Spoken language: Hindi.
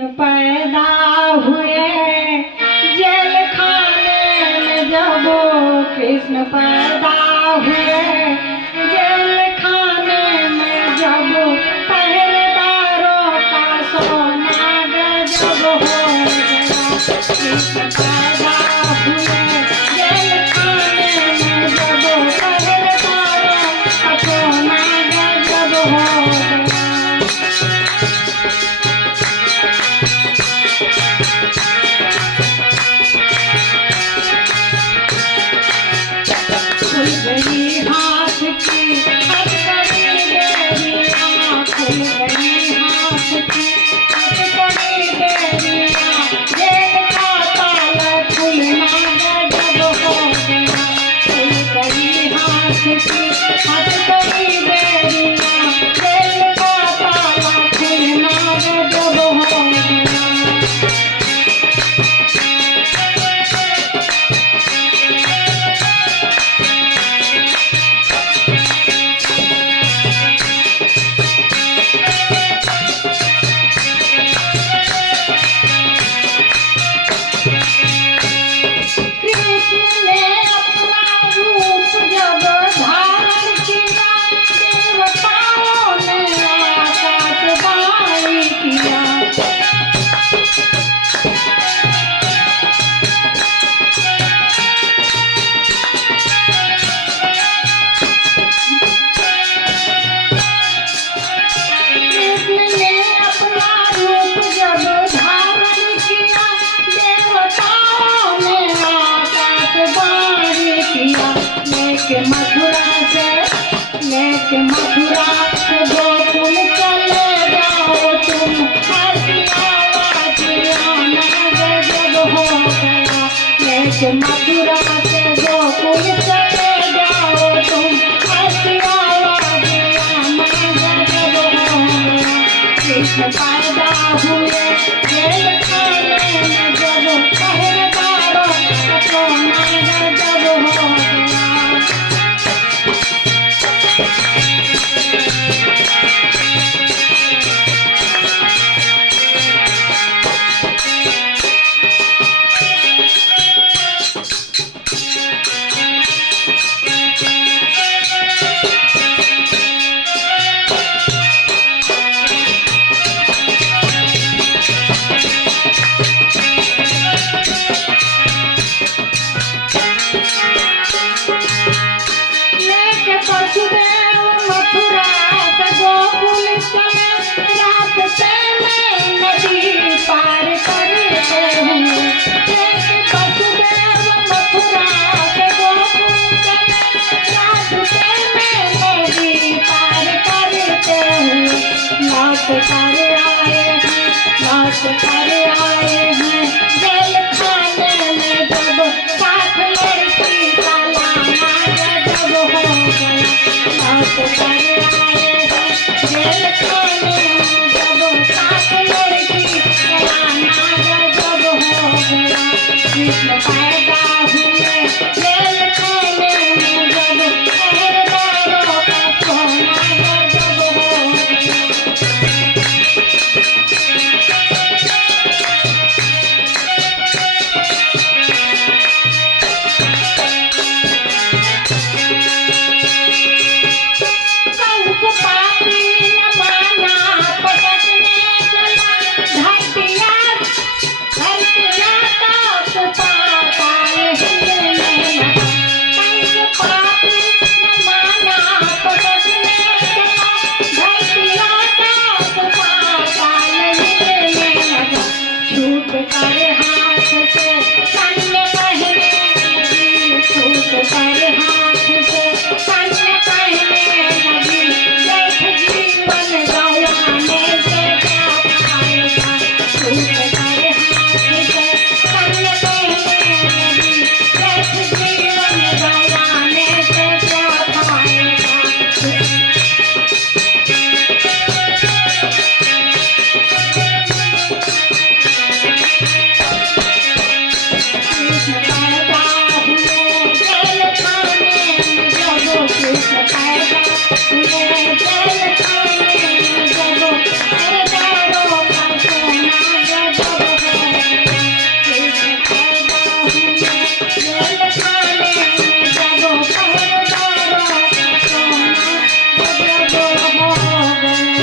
पैदा हुए जेल खाने में जब कृष्ण पैदा हुए जेल खाने में जब पहरेदारों का सोना गजब हो गया। कृष्ण पैदा हुए जेल खाने में जब पहरेदारों का सोना गजब हो गया। खुल गई हाथ की हथकड़ी बेरियां, खुल गई हाथ की हथकड़ी बेरियां, जेल का ताला खुलना गजब हो गया। खुल गई हाथ की हथकड़ी बेरियां, जेल का ताला खुलना गजब हो गया। लेके मथुरा से गोकुल चले जाओ तुम, आना गजब हो गया। लेके मथुरा से गोकुल चले जाओ तुम, आना गजब हो गया। कृष्ण पैदा हुए जेल खाने में जब पहरेदारों का सोना गजब हो गया। वसुदेव मथुरा से गोकुल चले, रास्ते में नदी पार करते हुए। वसुदेव मथुरा से गोकुल चले, रास्ते में नदी पार करते हुए। लौट कर आए हैं जेल खाने में जब साथ लड़की का लाना गजब हो गया। लौट कर आए हैं जेल खाने में जब साथ लड़की का लाना गजब हो गया। कृष्ण पैदा हुए जेल खाने में जब पहरेदारों का सोना गजब हो गया। कर